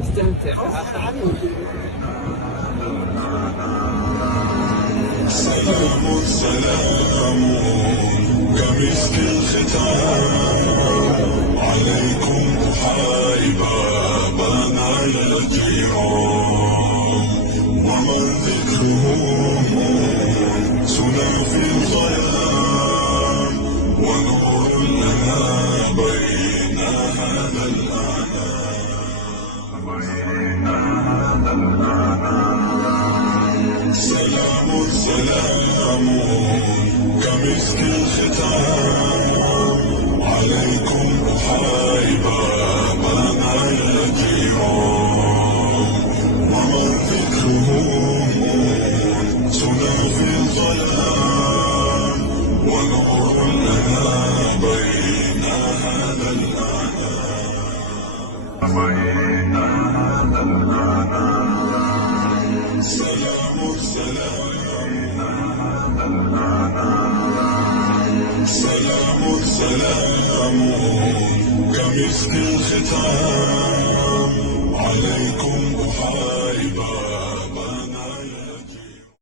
استمتع. سلام سلام كمسك الختام عليكم أحاي بابا على الجيران ومن ذكرهم سنى في الظلام ونور لنا بين هذا الأعلام. سلام سلام كمسك الختام عليكم أحاي بابا على الجيران ومن ذكرهم سنى في الظلام ونور لنا بين هذا الأعلام. سلام سلام سلام سلام كمسك الختام